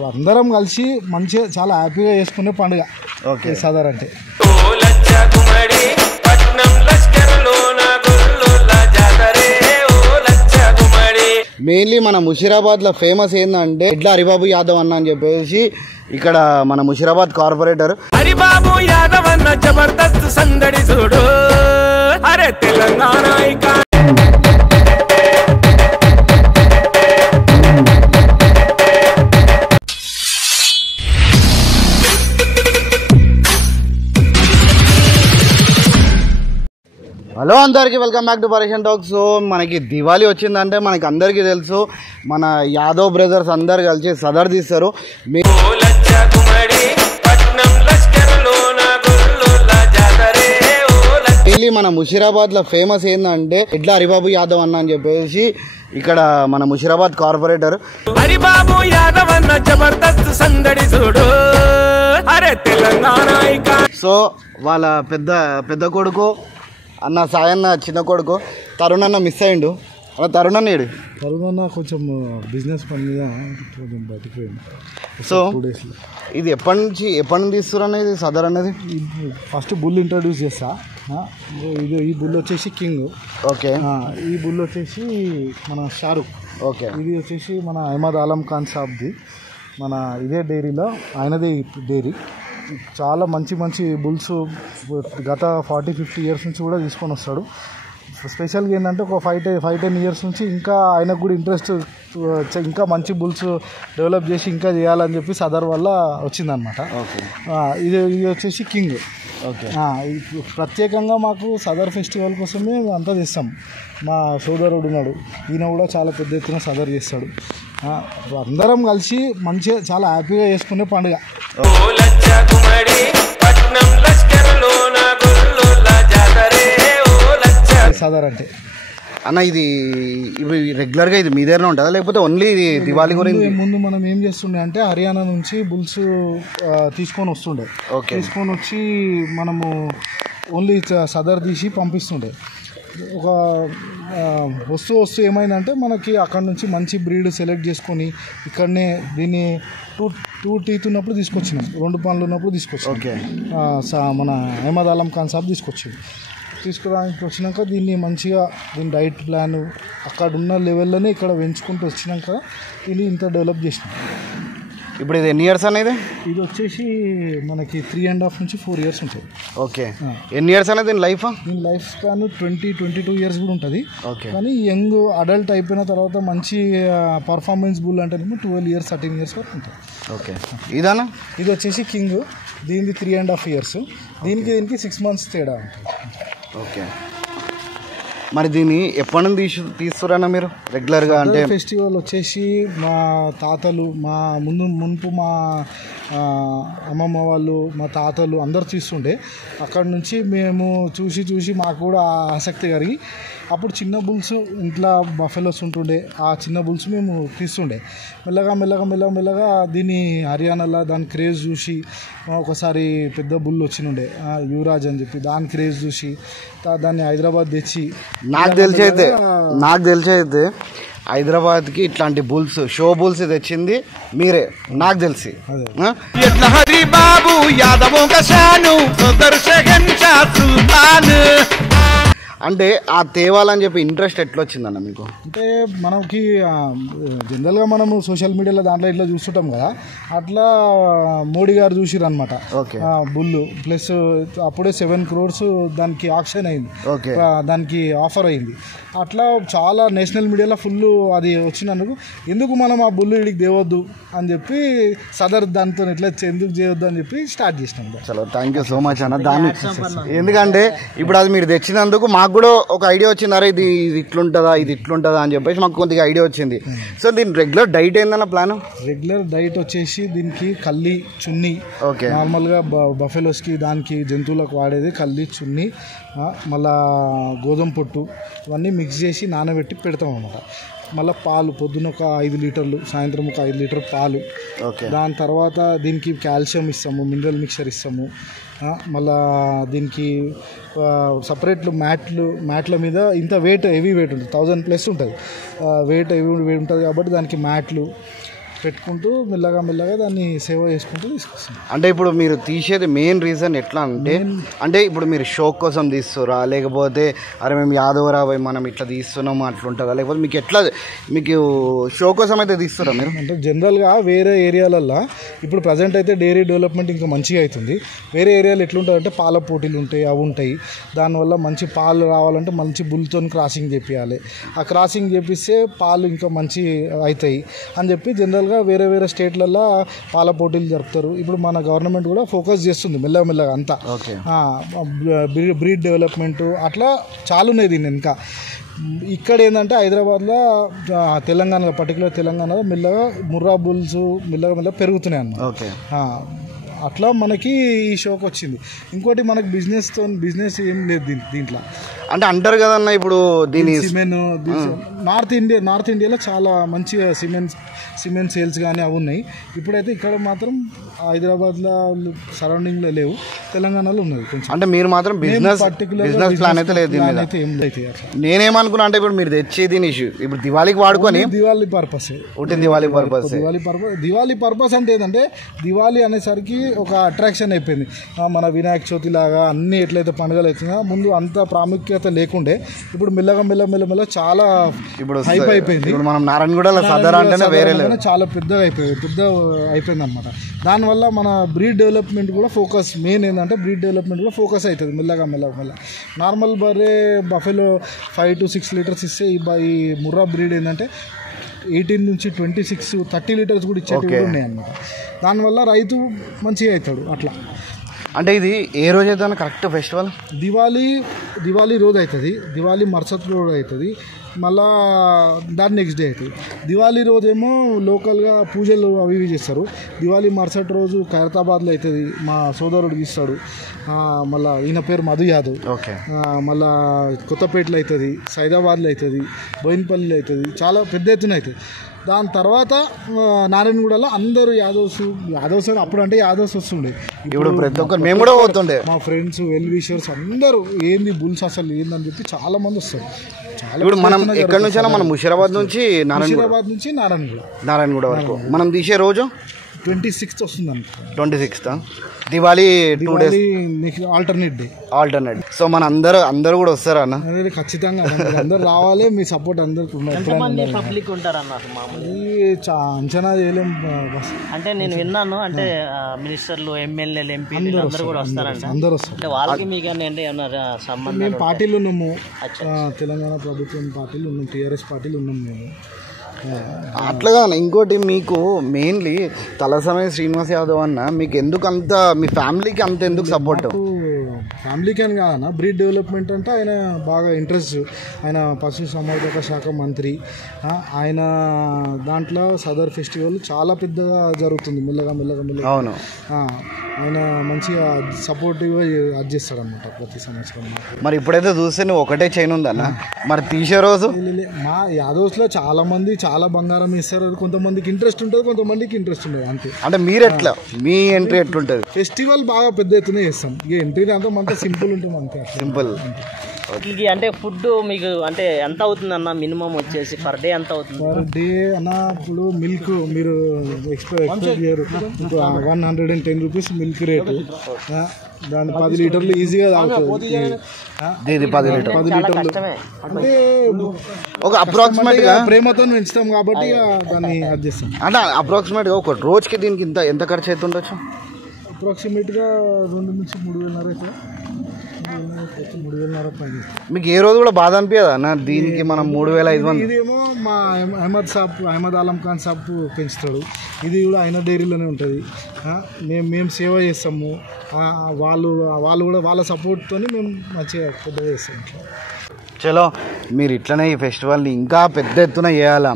అందరం కలిసి మంచిగా చాలా హ్యాపీగా చేసుకునే పండుగ ఓకే సదర్ అంటే. మెయిన్లీ మన ముషీరాబాద్లో ఫేమస్ ఏంటంటే ఎడ్ల హరిబాబు యాదవ్ అన్న అని చెప్పేసి ఇక్కడ మన ముషీరాబాద్ కార్పొరేటర్ హరిబాబు యాదవ్ అన్న జబర్దస్త్ సందడి చూడు అరే తెలంగాణ. హలో అందరికీ welcome back to Pareshan talk. So మనకి దివాళీ వచ్చిందంటే మనకి అందరికీ తెలుసు మన యాదవ్ బ్రదర్స్ అందరు కలిసి సదర్ తీస్తారు. మెయిన్లీ మన ముషీరాబాద్లో ఫేమస్ ఏంటంటే ఎడ్ల హరిబాబు యాదవ్ అన్న అని చెప్పేసి ఇక్కడ మన ముషీరాబాద్ కార్పొరేటర్ హరిబాబు యాదవ్ అన్న జబర్దస్త్ సందడి చూడు అరే తెలంగాణ. సో వాళ్ళ పెద్ద కొడుకు అన్న సాయన్న చిన్న కొడుకు తరుణ్ అన్న మిస్ అయ్యిండు. అలా తరుణ్ అన్న ఏడు తరుణ్ అన్న కొంచెం బిజినెస్ పని మీద కొంచెం బతికిపోయింది. సో ఇది ఎప్పటి నుంచి తీస్తున్నారు అనేది సదర్ అనేది ఫస్ట్ బుల్ ఇంట్రడ్యూస్ చేస్తా. ఈ బుల్ వచ్చేసి కింగ్. ఓకే. ఈ బుల్ వచ్చేసి మన షారుఖ్. ఓకే. ఇది వచ్చేసి మన అహ్మద్ ఆలం ఖాన్ సాబ్ది. మన ఇదే డైరీలో ఆయనదే డైరీ. చాలా మంచి బుల్స్ గత 40-50 ఇయర్స్ నుంచి కూడా తీసుకొని వస్తాడు. స్పెషల్గా ఏంటంటే ఒక 5-10 ఇయర్స్ నుంచి ఇంకా ఆయనకు కూడా ఇంట్రెస్ట్ ఇంకా మంచి బుల్స్ డెవలప్ చేసి ఇంకా చేయాలని చెప్పి సదర్ వల్ల వచ్చిందనమాట. ఇది వచ్చేసి కింగ్. ఓకే. ప్రత్యేకంగా మాకు సదర్ ఫెస్టివల్ కోసమే అంతా చేస్తాం. మా సోదరుడు ఉన్నాడు, ఈయన కూడా చాలా పెద్ద ఎత్తున సదర్ చేస్తాడు. అందరం కలిసి మంచిగా చాలా హ్యాపీగా చేసుకునే పండుగ సదర్ అంటే. అన్న ఇది రెగ్యులర్గా ఇది మీ దగ్గర ఉంటుందా లేకపోతే ఓన్లీ ఇది దివాళీ గురించి? ముందు మనం ఏం చేస్తుండే అంటే హర్యానా నుంచి బుల్స్ తీసుకొని వస్తుండే. తీసుకొని వచ్చి మనము ఓన్లీ సదర్ తీసి పంపిస్తుండే. ఒక వస్తూ ఏమైందంటే మనకి అక్కడ నుంచి మంచి బ్రీడ్ సెలెక్ట్ చేసుకొని ఇక్కడనే దీన్ని టూ టీత్ ఉన్నప్పుడు తీసుకొచ్చినాం, 2 పనులు ఉన్నప్పుడు తీసుకొచ్చాం. ఓకే. మన అహ్మద్ ఆలం ఖాన్ సాబ్ తీసుకురానికి వచ్చినాక దీన్ని మంచిగా దీని డైట్ ప్లాన్ అక్కడ ఉన్న లెవెల్లోనే ఇక్కడ పెంచుకుంటూ వచ్చినాక దీన్ని ఇంత డెవలప్ చేసినాం. ఇప్పుడు ఇది ఎన్ని ఇయర్స్ అనేది? ఇది వచ్చేసి మనకి 3.5 నుంచి 4 ఇయర్స్ ఉంటుంది. ఓకే. ఎన్ని ఇయర్స్ అనేది దీని లైఫ్ స్పాన్ 20-22 ఇయర్స్ కూడా ఉంటుంది. ఓకే. కానీ యంగ్ అడల్ట్ అయిపోయిన తర్వాత మంచి పర్ఫార్మెన్స్ బుల్ అంటే 12 ఇయర్స్ 13 ఇయర్స్ వరకు ఉంటుంది. ఓకే. ఇదానా? ఇది వచ్చేసి కింగ్. దీనికి 3.5 ఇయర్స్. దీనికి 6 మంత్స్ తేడా ఉంటుంది. ఓకే. మరి దీన్ని ఎప్పటి నుంచి తీస్తున్నా మీరు రెగ్యులర్గా? అంటే ఫెస్టివల్ వచ్చేసి మా తాతలు మున్పు మా అమ్మమ్మ వాళ్ళు మా తాతలు అందరు తీస్తుండే. అక్కడ నుంచి మేము చూసి మాకు కూడా ఆసక్తి కలిగి అప్పుడు చిన్న బుల్స్ ఇంట్లో బఫెలోస్ ఉంటుండే. ఆ చిన్న బుల్స్ మేము తీస్తుండే. మెల్లగా దీన్ని హర్యానాలో దాని క్రేజ్ చూసి ఒకసారి పెద్ద బుల్ వచ్చినుండే యువరాజ్ అని చెప్పి, దాని క్రేజ్ చూసి దాన్ని హైదరాబాద్ తెచ్చి నాకు తెలిసి అయితే హైదరాబాద్కి ఇట్లాంటి బుల్స్ షో బుల్స్ తెచ్చింది మీరే నాకు తెలిసి. అంటే ఆ తేవాలని చెప్పి ఇంట్రెస్ట్ ఎట్లా వచ్చిందన్న మీకు? అంటే మనకి జనరల్గా మనము సోషల్ మీడియాలో దాంట్లో ఇట్లా చూస్తుంటాం కదా, అట్లా మోడీ గారు చూసిరు అనమాట బుల్లు. ప్లస్ అప్పుడే 7 crores దానికి ఆక్షన్ అయింది, దానికి ఆఫర్ అయింది. అట్లా చాలా నేషనల్ మీడియాలో ఫుల్ అది వచ్చినందుకు ఎందుకు మనం ఆ బుల్లు ఇడికి దేవద్దు అని చెప్పి సదర్ దాంతో ఇట్లా ఎందుకు చేయొద్దు అని చెప్పి స్టార్ట్ చేసినాం. చలో థ్యాంక్ యూ సో మచ్ అన్న. దాన్ని ఎందుకంటే ఇప్పుడు అది మీరు తెచ్చినందుకు మాకు కూడా ఒక ఐడియా వచ్చింది, అరే ఇది ఇట్లుంటుందా అని చెప్పేసి మాకు కొద్దిగా ఐడియా వచ్చింది. సో దీని రెగ్యులర్ డైట్ ఏందన్న ప్లాన్? రెగ్యులర్ డైట్ వచ్చేసి దీనికి కల్లి, చున్నీ. నార్మల్గా బఫెలోస్కి దానికి జంతువులకు వాడేది కల్లి, చున్నీ, మళ్ళా గోధుమ పొట్టు ఇవన్నీ మిక్స్ చేసి నానబెట్టి పెడతాం అన్నమాట. మళ్ళీ పాలు పొద్దున్న ఒక 5 లీటర్లు, సాయంత్రం ఒక 5 లీటర్ పాలు. దాని తర్వాత దీనికి కాల్షియం ఇస్తాము, మినరల్ మిక్చర్ ఇస్తాము. మళ్ళా దీనికి సపరేట్లు మ్యాట్ల మీద ఇంత హెవీ వెయిట్ ఉంటుంది, 1000+ ఉంటుంది వెయిట్, హెవీ వెయిట్ ఉంటుంది కాబట్టి దానికి మ్యాట్లు పెట్టుకుంటూ మెల్లగా దాన్ని సేవ చేసుకుంటూ తీసుకొస్తాం. అంటే ఇప్పుడు మీరు తీసేది మెయిన్ రీజన్ ఎట్లా అంటే ఇప్పుడు మీరు షో కోసం తీస్తురా, లేకపోతే అరే మేము యాదవరా మనం ఇట్లా తీస్తున్నాము అట్లుంటుందా, లేకపోతే మీకు ఎట్లా మీకు షో కోసం అయితే తీస్తురా మీరు? అంటే జనరల్గా వేరే ఏరియాలల్లో ఇప్పుడు ప్రజెంట్ అయితే డైరీ డెవలప్మెంట్ ఇంకా మంచిగా అవుతుంది. వేరే ఏరియాలో ఎట్లుంటుంది అంటే పాల పోటీలు ఉంటాయి, అవి ఉంటాయి. దానివల్ల మంచి పాలు రావాలంటే మంచి బుల్తో క్రాసింగ్ చేపియాలి. ఆ క్రాసింగ్ చేపిస్తే పాలు ఇంకా మంచి అవుతాయి అని చెప్పి జనరల్గా వేరే స్టేట్లలో పాల పోటీలు జరుపుతారు. ఇప్పుడు మన గవర్నమెంట్ కూడా ఫోకస్ చేస్తుంది మెల్లగా అంతా బ్రీడ్ డెవలప్మెంట్ అట్లా చాలా ఉన్నాయి దీన్ని. ఇంకా ఇక్కడ ఏంటంటే హైదరాబాద్లో తెలంగాణలో పర్టికులర్ తెలంగాణలో మెల్లగా ముర్రా బుల్స్ మెల్లగా పెరుగుతున్నాయి అన్నమాట. అట్లా మనకి ఈ షోకి వచ్చింది. ఇంకోటి మనకి బిజినెస్ ఏం లేదు దీంట్లో. అంటే అంటారు కదన్న ఇప్పుడు దీని నార్త్ ఇండియాలో చాలా మంచిగా సిమెంట్ సేల్స్ కానీ అవి ఉన్నాయి. ఇప్పుడైతే ఇక్కడ మాత్రం హైదరాబాద్లో సరౌండింగ్లో లేవు, తెలంగాణలో ఉన్నది కొంచెం. అంటే మీరు మాత్రం బిజినెస్ ప్లాన్ అయితే లేదు. నేనేమనుకున్నా అంటే ఇప్పుడు మీరు తెచ్చి దీని ఇప్పుడు దివాళీకి వాడుకొని దివాళీ పర్పస్ అంటే ఏంటంటే దివాళీ అనేసరికి ఒక అట్రాక్షన్ అయిపోయింది. మన వినాయక చవితి లాగా అన్ని ఎట్లయితే పండుగలు అవుతుందో ముందు అంత ప్రాముఖ్యత లేకుండే, ఇప్పుడు మెల్లగా చాలా ఇప్పుడు హైప్ అయిపోయింది. ఇప్పుడు మనం నారాయణగూడలో చాలా పెద్దగా అయిపోయింది అనమాట. దానివల్ల మన బ్రీడ్ డెవలప్మెంట్ కూడా ఫోకస్ మెయిన్ ఏంటంటే బ్రీడ్ డెవలప్మెంట్ కూడా ఫోకస్ అవుతుంది మెల్లగా. నార్మల్ బర్రె బఫెలో 5 to 6 లీటర్స్ ఇస్తే ఈ ముర్రా బ్రీడ్ ఏంటంటే 18 నుంచి 26, 30 లీటర్స్ కూడా ఇచ్చేవి ఉన్నాయి అన్నమాట. దానివల్ల రైతు మంచిగా అవుతాడు అట్లా. అంటే ఇది ఏ రోజు అవుతుంది కరెక్ట్ ఫెస్టివల్? దివాళీ రోజు అవుతుంది, దివాళీ మరుసటి రోజు అవుతుంది, మళ్ళా దాని నెక్స్ట్ డే అవుతుంది. దివాళీ రోజు ఏమో లోకల్గా పూజలు అవి చేస్తారు. దివాళీ మరుసటి రోజు ఖైరతాబాద్లో అవుతుంది, మా సోదరుడికి ఇస్తాడు. మళ్ళీ ఈయన పేరు మధు యాదవ్. మళ్ళా కొత్తపేటలో అవుతుంది, సైదాబాద్లో అవుతుంది, బోయినపల్లిలో అవుతుంది, చాలా పెద్ద ఎత్తున అవుతుంది. దాని తర్వాత నారాయణగూడలో అందరూ యాదవ్స్ అప్పుడు అంటే యాదవ్స్ వస్తుండే. ఇప్పుడు ప్రతి ఒక్కరు మేము కూడా పోతుండే, మా ఫ్రెండ్స్ వెల్ విషర్స్ అందరూ ఏంది బుల్స్ అసలు ఏందని చెప్పి చాలా మంది వస్తారు. ఇప్పుడు మనం ఎక్కడి నుంచి మనం ముషీరాబాద్ నుంచి నారాయణగూడ వరకు మనం తీసే రోజు 26th వస్తుంది అనుకో. 26th Diwali 2 days alternate. So మన అందరూ కూడా వస్తారా అన్న? ఖచ్చితంగా అందరూ రావాలి, మీ సపోర్ట్ అందరికి అంచనా చేయలేం. అంటే నేను విన్నాను అంటే మినిస్టర్లు, ఎమ్మెల్యేలు, ఎంపీలు అందరూ కూడా వస్తారంట. అందరూ వస్తారు. వాళ్ళకి మీకు ఏమన్నా సంబంధం? మేము పార్టీలు ఉన్నాము, తెలంగాణ ప్రభుత్వం పార్టీలు ఉన్నాం, టీఆర్ఎస్ పార్టీలు ఉన్నాం మేము. అట్లాగా ఇంకోటి మీకు మెయిన్లీ తలసాని శ్రీనివాస్ యాదవ్ అన్న మీకు ఎందుకు అంత, మీ ఫ్యామిలీకి అంత ఎందుకు సపోర్ట్? ఫ్యామిలీకి అని కాదన్న, బ్రీడ్ డెవలప్మెంట్ అంటే ఆయన బాగా ఇంట్రెస్ట్. ఆయన పశు సంవర్ధక శాఖ మంత్రి. ఆయన దాంట్లో సదర్ ఫెస్టివల్ చాలా పెద్దగా జరుగుతుంది మెల్లగా. అవును, ఆయన మంచిగా సపోర్టివ్గా అది చేస్తాడు అనమాట ప్రతి సంవత్సరం. మరి ఇప్పుడైతే చూస్తే నువ్వు ఒకటే చైన్ ఉందన్న, మరి తీసే రోజు మా యాదవ్స్లో చాలా మంది చాలా బంగారం ఇస్తారు. కొంతమందికి ఇంట్రెస్ట్ ఉంటుంది, కొంతమందికి ఇంట్రెస్ట్ ఉండదు అంతే. అంటే మీరు ఎట్లా, మీ ఎంట్రీ ఎట్లుంటుంది? ఫెస్టివల్ బాగా పెద్ద ఎత్తున చేస్తాం. ఇక ఎంట్రీ అంతా సింపుల్ ఉంటుంది అంతే, సింపుల్. అంటే ఫుడ్ మీకు అంటే ఎంత అవుతుంది అన్న? మినిమం వచ్చేసి పర్ డే ఎంత అవుతుంది? పర్ డే అన్న ఇప్పుడు మిల్క్ మీరు ఎక్స్పెక్ట్ చేయరు, 110 రూపీస్ మిల్క్ రేటు. దాని 10 లీటర్లు ఈజీగా తాగుతుంది. 10 లీటర్లు అంటే ఒక అప్రాక్సిమేట్గా ప్రేమతో పెంచుతాం కాబట్టి దాన్ని అది చేస్తాం. అంటే అప్రాక్సిమేట్గా ఒక రోజుకి దీనికి ఎంత ఖర్చు అవుతుండొచ్చు? అప్రాక్సిమేట్గా 2 నుంచి 3,500 అయితే 3,500 పైన. మీకు ఏ రోజు కూడా బాధ అనిపించదా అన్న దీనికి మనం 3,500? ఇదేమో మా అహ్మద్ ఆలం ఖాన్ సాబ్ పెంచుతాడు. ఇది కూడా ఆయన డైరీలోనే ఉంటుంది. మేము సేవ చేస్తాము, వాళ్ళు కూడా వాళ్ళ సపోర్ట్తో మేము మంచిగా పెద్దగా చేస్తాం. చలో మీరు ఇట్లనే ఈ ఫెస్టివల్ని ఇంకా పెద్ద ఎత్తున చేయాలా.